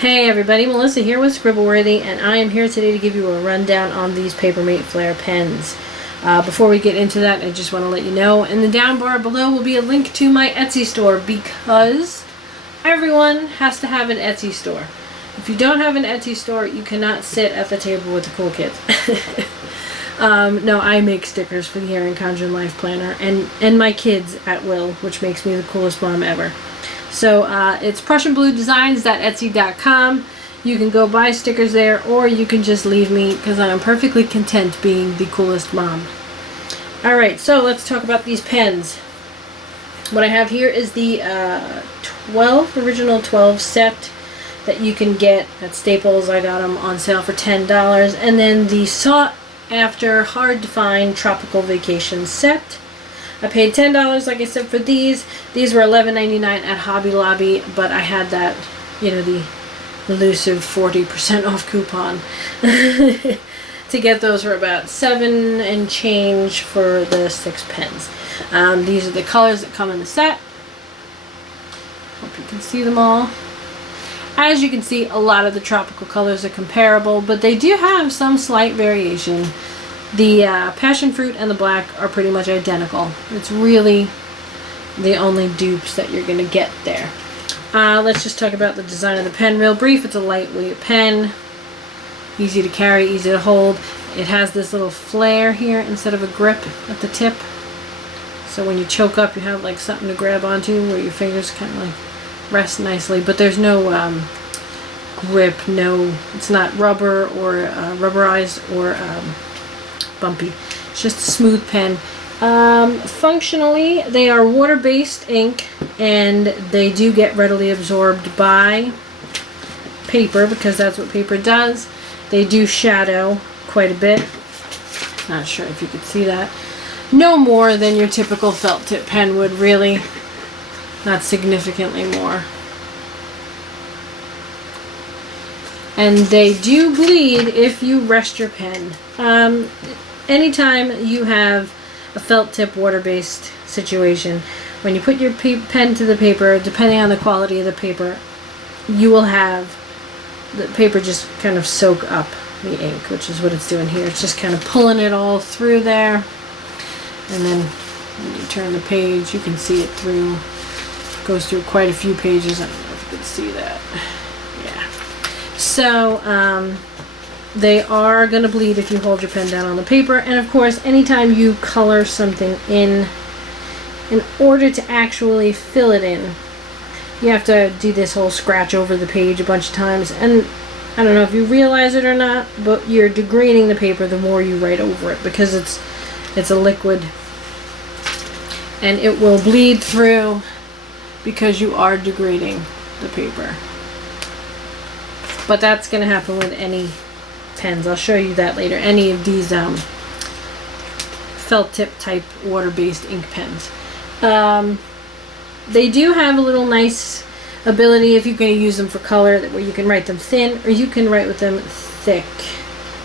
Hey everybody, Melissa here with Scribbleworthy, and I am here today to give you a rundown on these Papermate Flair pens. Before we get into that, I just want to let you know, in the down bar below will be a link to my Etsy store, because everyone has to have an Etsy store. If you don't have an Etsy store, you cannot sit at the table with the cool kids. No, I make stickers for the Erin Condren Life Planner and my kids at will, which makes me the coolest mom ever. So it's PrussianBlueDesigns.etsy.com. You can go buy stickers there, or you can just leave me, because I am perfectly content being the coolest mom. Alright, so let's talk about these pens. What I have here is the original 12 set that you can get at Staples. I got them on sale for $10. And then the sought after, hard to find Tropical Vacation set. I paid $10, like I said, for these. These were $11.99 at Hobby Lobby, but I had that, you know, the elusive 40% off coupon to get those for about $7 and change for the 6 pens. These are the colors that come in the set. Hope you can see them all. As you can see, a lot of the tropical colors are comparable, but they do have some slight variation. The passion fruit and the black are pretty much identical. It's really the only dupes that you're going to get there. Let's just talk about the design of the pen real brief. It's a lightweight pen. Easy to carry, easy to hold. It has this little flare here instead of a grip at the tip. So when you choke up, you have like something to grab onto where your fingers kind of like rest nicely. But there's no grip, it's not rubber or rubberized or bumpy. It's just a smooth pen. Functionally, they are water-based ink, and they do get readily absorbed by paper, because that's what paper does. They do shadow quite a bit. Not sure if you could see that. No more than your typical felt tip pen would, really. Not significantly more. And they do bleed if you rest your pen. Anytime you have a felt tip water-based situation, when you put your pen to the paper, depending on the quality of the paper, you will have the paper just kind of soak up the ink, which is what it's doing here. It's just kind of pulling it all through there, and then when you turn the page, you can see it through. It goes through quite a few pages. I don't know if you can see that. Yeah. So, they are going to bleed if you hold your pen down on the paper. And of course, anytime you color something in order to actually fill it in, you have to do this whole scratch over the page a bunch of times. And I don't know if you realize it or not, but you're degrading the paper the more you write over it, because it's a liquid and it will bleed through because you are degrading the paper. But that's going to happen with any pens. I'll show you that later. Any of these felt tip type water-based ink pens. They do have a little nice ability, if you're going to use them for color, where you can write them thin, or you can write with them thick.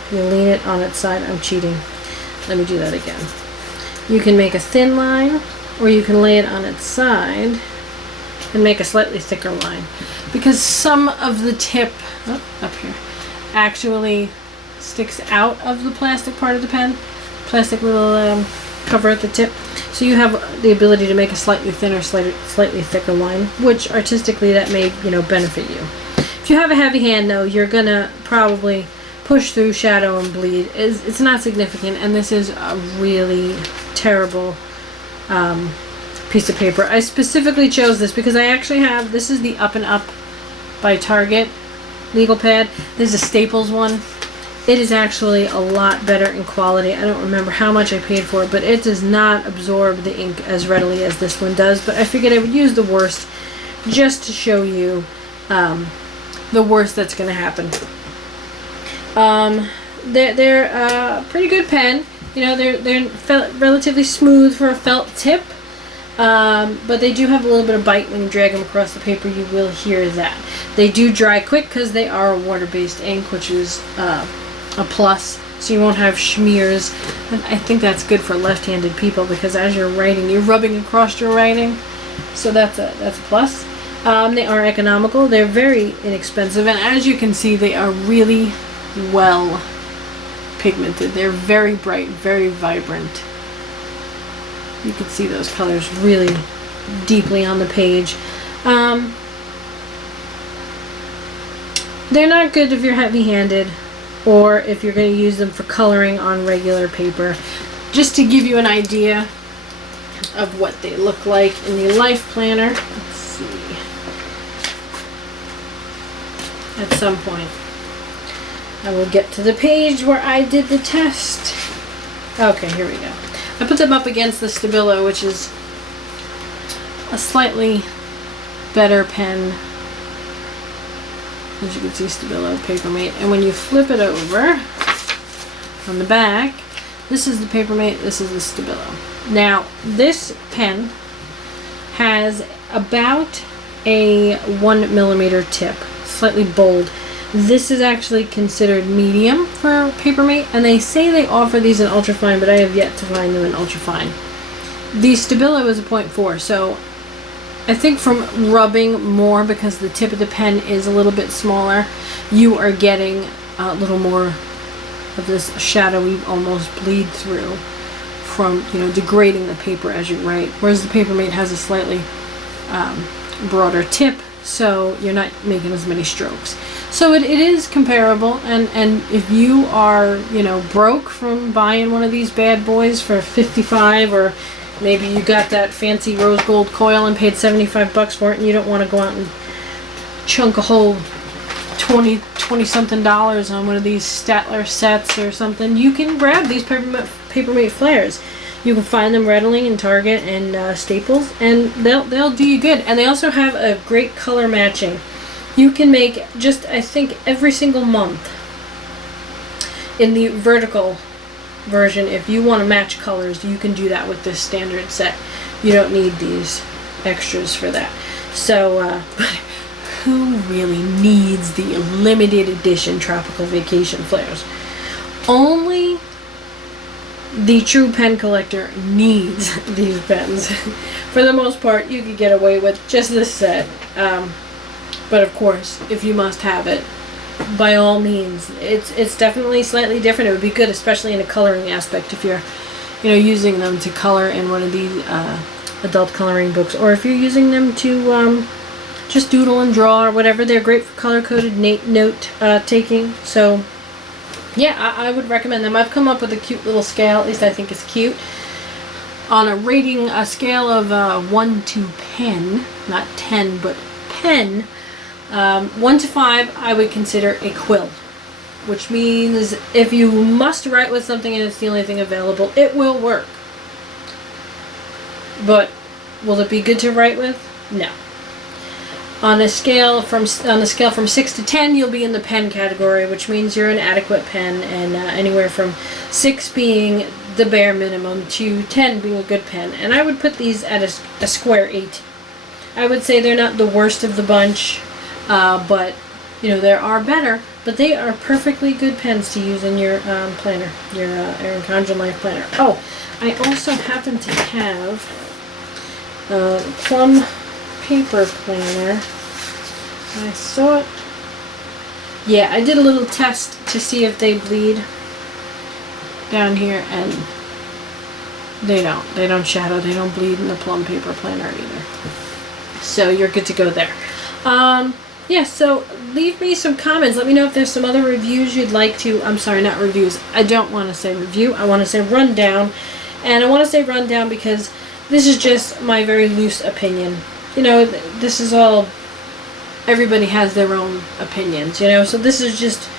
You lean it on its side. I'm cheating. Let me do that again. You can make a thin line, or you can lay it on its side and make a slightly thicker line, because some of the tip up here actually sticks out of the plastic part of the pen, plastic little cover at the tip, so you have the ability to make a slightly thinner, slightly thicker line, which artistically that may, benefit you. If you have a heavy hand, though, you're gonna probably push through shadow and bleed. It's not significant, and this is a really terrible piece of paper. I specifically chose this because I actually have, this is the Up and Up by Target legal pad. This is a Staples one. It is actually a lot better in quality. I don't remember how much I paid for it, but it does not absorb the ink as readily as this one does. But I figured I would use the worst just to show you the worst that's going to happen. They're a pretty good pen. They're relatively smooth for a felt tip. But they do have a little bit of bite when you drag them across the paper. You will hear that. They do dry quick because they are a water-based ink, which is a plus, so you won't have smears. And I think that's good for left-handed people, because as you're writing, you're rubbing across your writing, so that's a plus. They are economical. They're very inexpensive, and as you can see, they are really well pigmented. They're very bright, very vibrant. You can see those colors really deeply on the page. They're not good if you're heavy-handed or if you're going to use them for coloring on regular paper. Just to give you an idea of what they look like in the Life Planner. Let's see. At some point, I will get to the page where I did the test. Okay, here we go. I put them up against the Stabilo, which is a slightly better pen. As you can see, Stabilo Papermate. And when you flip it over on the back, this is the Papermate, this is the Stabilo. Now, this pen has about a 1mm tip, slightly bold. This is actually considered medium for Papermate, and they say they offer these in ultrafine, but I have yet to find them in ultrafine. The Stabilo is a 0.4, so I think from rubbing more, because the tip of the pen is a little bit smaller, you are getting a little more of this shadowy, almost bleed through from, you know, degrading the paper as you write. Whereas the Papermate has a slightly broader tip, so you're not making as many strokes. So it is comparable, and if you are, you know, broke from buying one of these bad boys for $55, or maybe you got that fancy rose gold coil and paid $75 for it, and you don't want to go out and chunk a whole $20 something on one of these Statler sets or something, you can grab these Papermate Flairs. You can find them readily in Target and Staples, and they'll do you good. And they also have a great color matching. You can make just, I think, every single month in the vertical version. If you want to match colors, you can do that with this standard set. You don't need these extras for that. So, but who really needs the limited edition Tropical Vacation Flairs? Only the true pen collector needs these pens. For the most part, you could get away with just this set. But of course, if you must have it, by all means. It's definitely slightly different. It would be good, especially in a coloring aspect, if you're, you know, using them to color in one of these adult coloring books, or if you're using them to just doodle and draw or whatever. They're great for color-coded note taking. So yeah, I would recommend them. I've come up with a cute little scale, at least I think it's cute. On a rating, a scale of 1 to pen, not 10, but pen, 1 to 5, I would consider a quill. Which means if you must write with something and it's the only thing available, it will work. But will it be good to write with? No. On the scale from 6 to 10, you'll be in the pen category, which means you're an adequate pen, and anywhere from 6 being the bare minimum to 10 being a good pen. And I would put these at a square 8. I would say they're not the worst of the bunch, but you know, there are better. But they are perfectly good pens to use in your planner, your Erin Condren Life Planner. Oh, I also happen to have Plum paper planner. I saw it. Yeah, I did a little test to see if they bleed down here, and they don't. They don't shadow. They don't bleed in the Plum paper planner either. So you're good to go there. Yeah, so leave me some comments. Let me know if there's some other reviews you'd like to. I'm sorry, not reviews. I don't want to say review. I want to say rundown. And I want to say rundown because this is just my very loose opinion. You know, this is all, everybody has their own opinions, you know, so this is just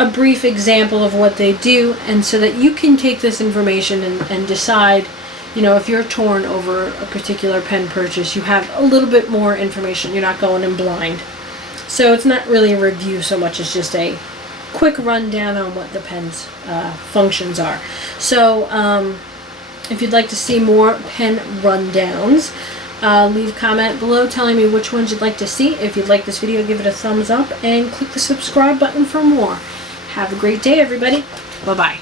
a brief example of what they do, and so that you can take this information and decide, you know, if you're torn over a particular pen purchase, you have a little bit more information. You're not going in blind. So it's not really a review so much as just a quick rundown on what the pen's functions are. So if you'd like to see more pen rundowns, leave a comment below telling me which ones you'd like to see. If you'd like this video, give it a thumbs up and click the subscribe button for more. Have a great day, everybody. Bye-bye.